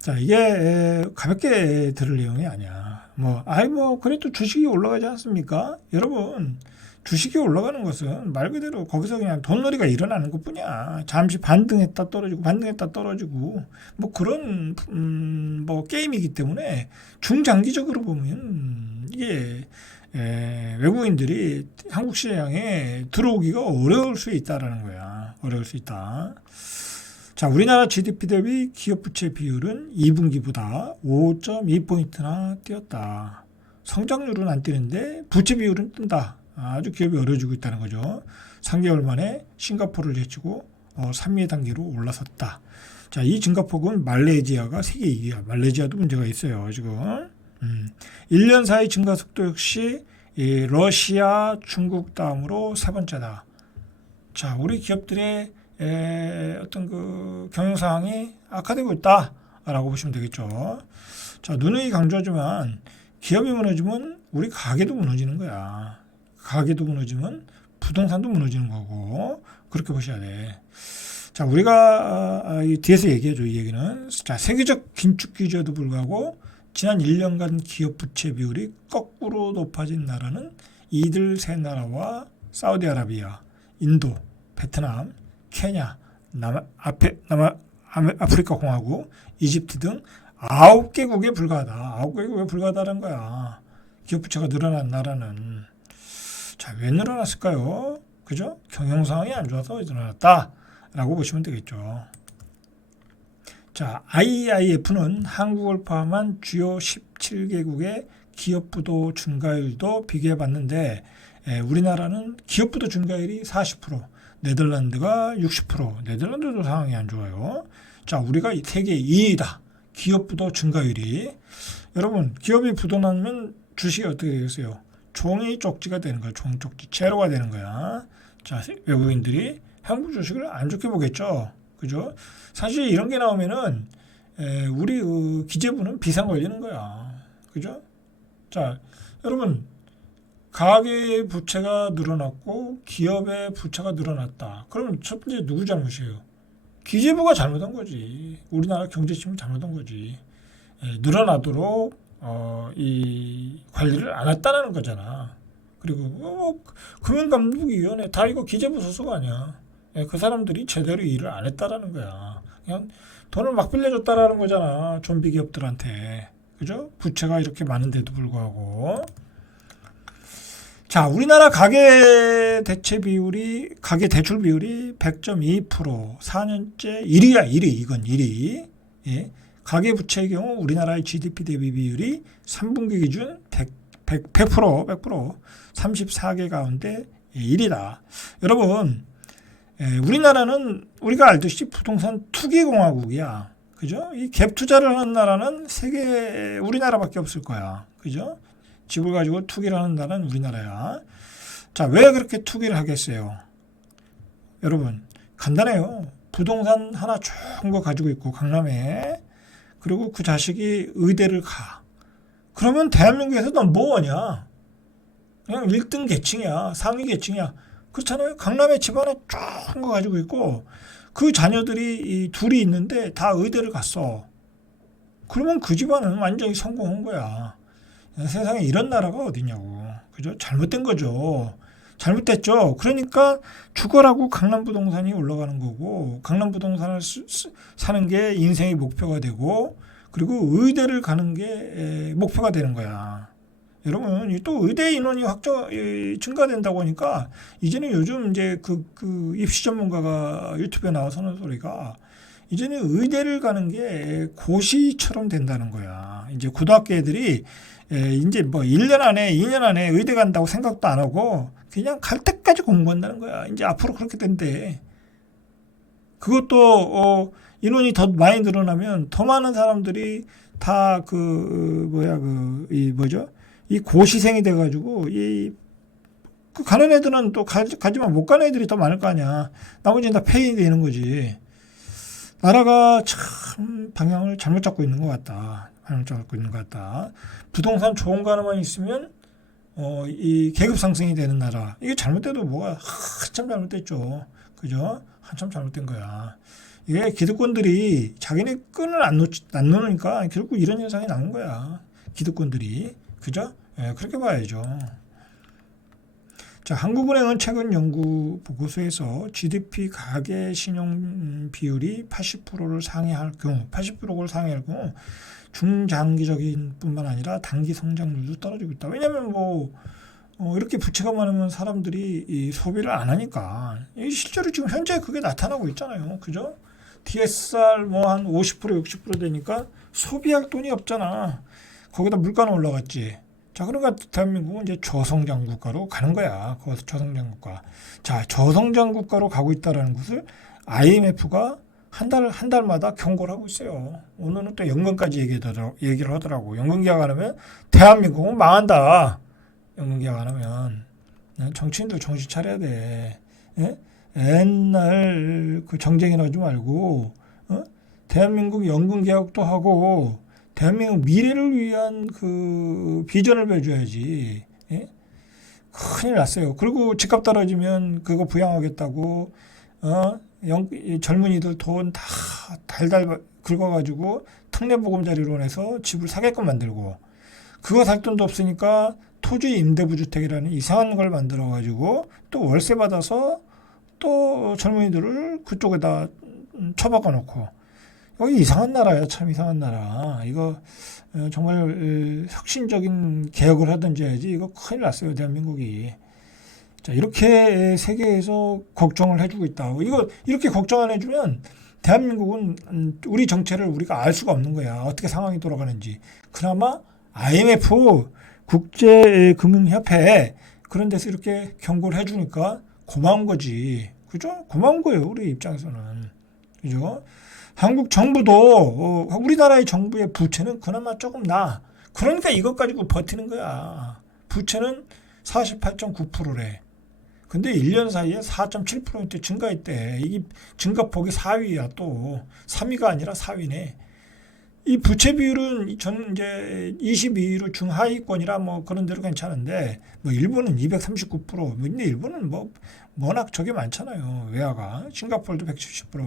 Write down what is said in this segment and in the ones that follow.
자, 이게 에, 가볍게 들을 내용이 아니야. 뭐, 아이, 뭐, 그래도 주식이 올라가지 않습니까? 여러분, 주식이 올라가는 것은 말 그대로 거기서 그냥 돈놀이가 일어나는 것 뿐이야. 잠시 반등했다 떨어지고, 반등했다 떨어지고, 뭐 그런, 음, 뭐, 게임이기 때문에 중장기적으로 보면 이게, 에, 외국인들이 한국 시장에 들어오기가 어려울 수 있다라는 거야. 어려울 수 있다. 자, 우리나라 GDP 대비 기업 부채 비율은 2분기보다 5.2포인트나 뛰었다. 성장률은 안 뛰는데 부채 비율은 뜬다. 아주 기업이 어려지고 있다는 거죠. 3개월 만에 싱가포르를 제치고 어, 3위 단계로 올라섰다. 자, 이 증가폭은 말레이시아가 세계 2위야. 말레이시아도 문제가 있어요, 지금. 음, 1년 사이 증가 속도 역시 이 러시아, 중국 다음으로 세 번째다. 자, 우리 기업들의 에, 어떤 그 경영 상황이 악화되고 있다라고 보시면 되겠죠. 자, 누누이 강조하지만 기업이 무너지면 우리 가게도 무너지는 거야. 가게도 무너지면 부동산도 무너지는 거고 그렇게 보셔야 돼. 자, 우리가 아, 이 뒤에서 얘기해줘 이 얘기는 자 세계적 긴축 규제에도 불구하고 지난 1년간 기업 부채 비율이 거꾸로 높아진 나라는 이들 세 나라와 사우디아라비아, 인도, 베트남, 케냐, 남 앞에 남 아프리카 공화국, 이집트 등 아홉 개국에 불과하다. 아홉 개국에 불과하다는 거야. 기업 부채가 늘어난 나라는 자, 왜 늘어났을까요? 그죠? 경영 상황이 안 좋아서 늘어났다 라고 보시면 되겠죠. 자, IIF는 한국을 포함한 주요 17개국의 기업 부도 증가율도 비교해 봤는데 에, 우리나라는 기업 부도 증가율이 40%, 네덜란드가 60%, 네덜란드도 상황이 안 좋아요. 자, 우리가 세계 2위다. 기업 부도 증가율이. 여러분, 기업이 부도나면 주식이 어떻게 되겠어요? 종이 쪽지가 되는 거야. 종 쪽지. 제로가 되는 거야. 자, 외국인들이 한국 주식을 안 좋게 보겠죠. 그죠? 사실 이런 게 나오면은 에, 우리 그 기재부는 비상 걸리는 거야. 그죠? 자, 여러분 가계 부채가 늘어났고 기업의 부채가 늘어났다. 그러면 첫 번째 누구 잘못이에요? 기재부가 잘못한 거지. 우리나라 경제침이 잘못한 거지. 에, 늘어나도록 어, 이 관리를 안 했다는 거잖아. 그리고 뭐 금융감독위원회 다 이거 기재부 소속 아니야. 예, 그 사람들이 제대로 일을 안 했다라는 거야. 그냥 돈을 막 빌려줬다라는 거잖아. 좀비 기업들한테. 그죠? 부채가 이렇게 많은데도 불구하고. 자, 우리나라 가계 대체 비율이, 가계 대출 비율이 100.2%, 4년째 1위야, 1위. 이건 1위. 예. 가계 부채의 경우 우리나라의 GDP 대비 비율이 3분기 기준 100, 100, 100%, 100%, 34개 가운데 1위다. 여러분, 예, 우리나라는 우리가 알듯이 부동산 투기 공화국이야. 그죠? 이 갭 투자를 하는 나라는 세계 우리나라밖에 없을 거야. 그죠? 집을 가지고 투기를 하는 나라는 우리나라야. 자, 왜 그렇게 투기를 하겠어요? 여러분, 간단해요. 부동산 하나 좋은 거 가지고 있고 강남에 그리고 그 자식이 의대를 가. 그러면 대한민국에서 넌 뭐하냐? 그냥 1등 계층이야. 상위 계층이야. 그렇잖아요. 강남에 집안에 좋은 거 가지고 있고 그 자녀들이 이 둘이 있는데 다 의대를 갔어. 그러면 그 집안은 완전히 성공한 거야. 세상에 이런 나라가 어디냐고. 그죠? 잘못된 거죠. 잘못됐죠. 그러니까 죽어라고 강남 부동산이 올라가는 거고 강남 부동산을 쓰, 쓰, 사는 게 인생의 목표가 되고 그리고 의대를 가는 게 에, 목표가 되는 거야. 여러분 또 의대 인원이 확정 이, 증가된다고 하니까 이제는 요즘 이제 그, 그 입시 전문가가 유튜브에 나와서 하는 소리가 이제는 의대를 가는 게 고시처럼 된다는 거야. 이제 고등학교 애들이 에, 이제 뭐 1년 안에 2년 안에 의대 간다고 생각도 안 하고 그냥 갈 때까지 공부한다는 거야. 이제 앞으로 그렇게 된대. 그것도 어 인원이 더 많이 늘어나면 더 많은 사람들이 다 그 뭐야 그 이 뭐죠? 이 고시생이 돼 가지고 이 그 가는 애들은 또 가, 가지만 못 가는 애들이 더 많을 거 아니야. 나머지는 다 폐인이 되는 거지. 나라가 참 방향을 잘못 잡고 있는 것 같다. 방향을 잡고 있는 것 같다. 부동산 좋은 거 하나만 있으면 어, 이 계급 상승이 되는 나라. 이게 잘못돼도 뭐가 한참 잘못됐죠. 그죠? 한참 잘못된 거야. 예, 기득권들이 자기네 끈을 안, 놓, 안 놓으니까 결국 이런 현상이 나온 거야. 기득권들이. 그죠? 예, 그렇게 봐야죠. 자, 한국은행은 최근 연구 보고서에서 GDP 가계 신용 비율이 80%를 상회할 경우, 80%를 상회할 경우 중장기적인 뿐만 아니라 단기 성장률도 떨어지고 있다. 왜냐하면 뭐 어, 이렇게 부채가 많으면 사람들이 이 소비를 안 하니까 이 실제로 지금 현재 그게 나타나고 있잖아요. 그죠? DSR 뭐 한 50% 60% 되니까 소비할 돈이 없잖아. 거기다 물가는 올라갔지. 자, 그러니까 대한민국은 이제 저성장 국가로 가는 거야. 거기서 저성장 국가. 자, 저성장 국가로 가고 있다라는 것을 IMF가 한 달, 한 달마다 경고를 하고 있어요. 오늘은 또 연금까지 얘기를 하더라고. 연금 계약 안 하면 대한민국은 망한다. 연금 계약 안 하면. 정치인들 정신 차려야 돼. 예? 옛날 그 정쟁이나 하지 말고, 어? 대한민국 연금 계약도 하고, 대한민국 미래를 위한 그 비전을 보여줘야지. 예? 큰일 났어요. 그리고 집값 떨어지면 그거 부양하겠다고, 어? 영, 이 젊은이들 돈 다 달달 긁어가지고 특례보금자리로 해서 집을 사게끔 만들고, 그거 살 돈도 없으니까 토지 임대부 주택이라는 이상한 걸 만들어가지고 또 월세 받아서 또 젊은이들을 그쪽에다 음, 처박아 놓고. 여기 이상한 나라야 참 이상한 나라. 이거 어, 정말 어, 혁신적인 개혁을 하든지 해야지 이거 큰일 났어요 대한민국이 자 이렇게 세계에서 걱정을 해주고 있다 이거 이렇게 걱정 안 해주면 대한민국은 음, 우리 정체를 우리가 알 수가 없는 거야 어떻게 상황이 돌아가는지 그나마 IMF 국제금융협회 그런 데서 이렇게 경고를 해주니까 고마운 거지. 그죠? 고마운 거예요. 우리 입장에서는. 그죠? 한국 정부도, 어, 우리나라의 정부의 부채는 그나마 조금 나. 그러니까 이것 가지고 버티는 거야. 부채는 48.9%래. 근데 1년 사이에 4.7% 증가했대. 이게 증가폭이 4위야 또. 3위가 아니라 4위네. 이 부채 비율은 전 이제 22위로 중하위권이라 뭐 그런 대로 괜찮은데 뭐 일본은 239%, 뭐 근데 일본은 뭐 워낙 저게 많잖아요. 외화가 싱가포르도 170%,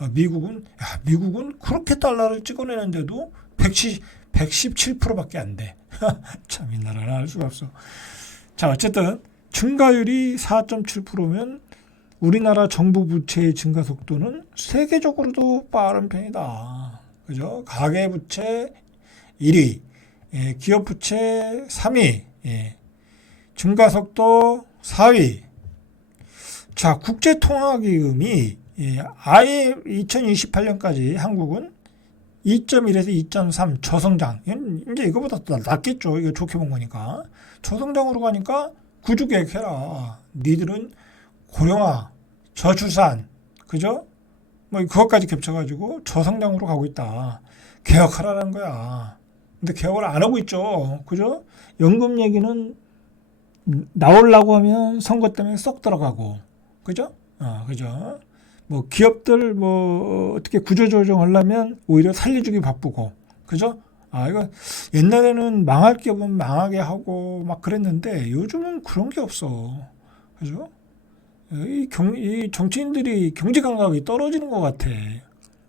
어, 미국은 야 미국은 그렇게 달러를 찍어내는데도 110, 117%밖에 안 돼. 참 이 나라는 알 수가 없어. 자 어쨌든 증가율이 4.7%면 우리나라 정부 부채의 증가 속도는 세계적으로도 빠른 편이다. 그죠? 가계 부채 1위, 예, 기업 부채 3위, 예, 증가 속도 4위. 자, 국제 통화 기금이 예, 아예 2028년까지 한국은 2.1에서 2.3 저성장. 이제 이거보다 더 낫겠죠. 이거 좋게 본 거니까. 저성장으로 가니까 구조계획 해라. 니들은 고령화, 저출산, 그죠? 뭐 그것까지 겹쳐가지고 저성장으로 가고 있다. 개혁하라는 거야. 근데 개혁을 안 하고 있죠. 그죠? 연금 얘기는 나오려고 하면 선거 때문에 쏙 들어가고. 그죠? 어, 그죠? 뭐 기업들 뭐 어떻게 구조조정 하려면 오히려 살려주기 바쁘고. 그죠? 아, 이거 옛날에는 망할 기업은 망하게 하고 막 그랬는데 요즘은 그런 게 없어. 그죠? 이, 경, 이 정치인들이 경제 감각이 떨어지는 것 같아.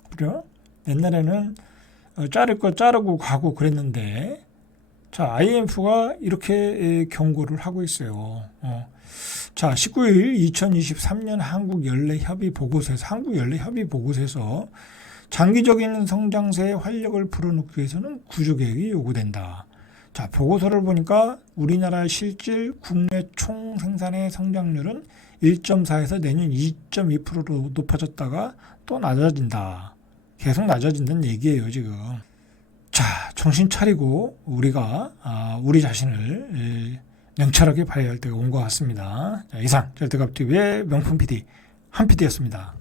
그죠? 옛날에는 어, 자를 거 자르고 가고 그랬는데, 자, IMF가 이렇게 경고를 하고 있어요. 어. 자, 19일 2023년 한국 연례 협의 보고서에서, 한국 연례 협의 보고서에서 장기적인 성장세의 활력을 불어넣기 위해서는 구조개혁이 요구된다. 자, 보고서를 보니까 우리나라 실질 국내 총 생산의 성장률은 1.4에서 내년 2.2%로 높아졌다가 또 낮아진다. 계속 낮아진다는 얘기예요, 지금. 자, 정신 차리고 우리가 아, 우리 자신을 냉철하게 봐야 할 때가 온 것 같습니다. 자, 이상 절대갑TV의 명품 PD 한 PD였습니다.